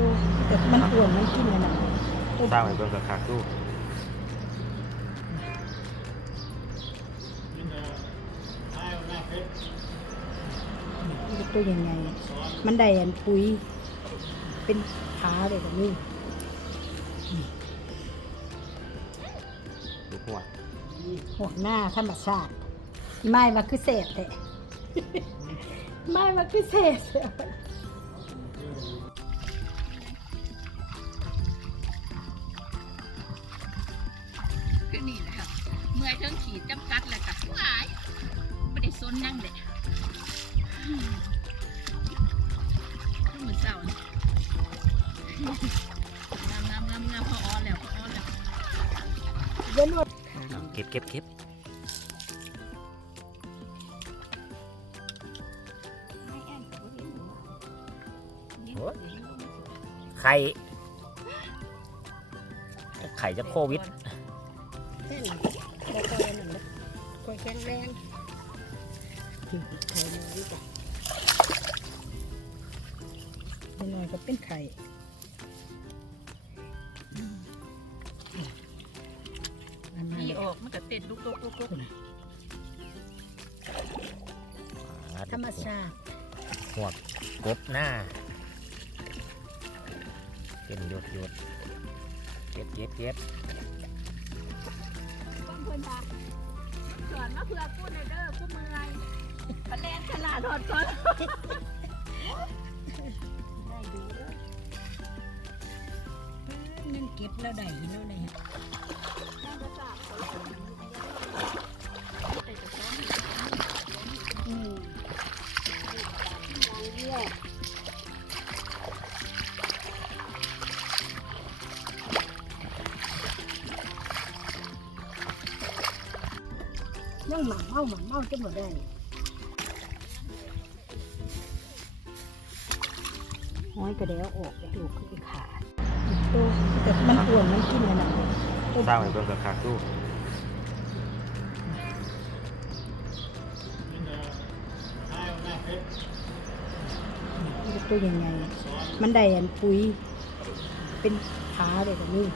ตัวแต่มันอ้วนมันกินอันนั้นตัวสร้างให้เบิ่งกับคักดูตัวยังไง มันได้อันปุ๋ย เป็นขาเลยแบบนี้ดูหัวหัวหน้าธรรมชาติไม่มาคือเศษแต่ไม่มาคือเศษ คือนี่แหละค่ะเมื่อยเทิงขีดจำกัดแหละค่ะหลายไม่ได้ซนนั่งเลยเหมือนเจ้านี่งามงามงามงามพออ้อนแล้วพออ้อนแล้วเว้นเก็บเก็บเก็บไข่ไข่จะโควิด ค่นั้นบ่ค่อยนั่นนะค่อยแข็งแรงไข่น้อยจ้ะเดี๋ยวหน่อยก็เป็นไข่อันนั้นนี่แหละออกมันก็เต้นลุกลุกลุกลุกธรรมชาติหัวกบหน้าเป็นหยดหยดเก็บเก็บเก็บค นเพิ่นตาสอนมะเขือกู้ในเด้อพูดเมื่อยพะแลนขนาดถอดก่อนได้ดูเด้อเงินเก็บแล้วได้เนาะเนี่ยฮะ ยังหมันเมาหมันเมาจะหมดได้ห้อยกระเดียวออกลูกคือขาดตัวแต่มันอ้วนมันกินอันนั้นตัวสร้างให้เบิ่งกับคักดูตัวยังไง มันได้อันปุ๋ย เป็นขาเลยแบบนี้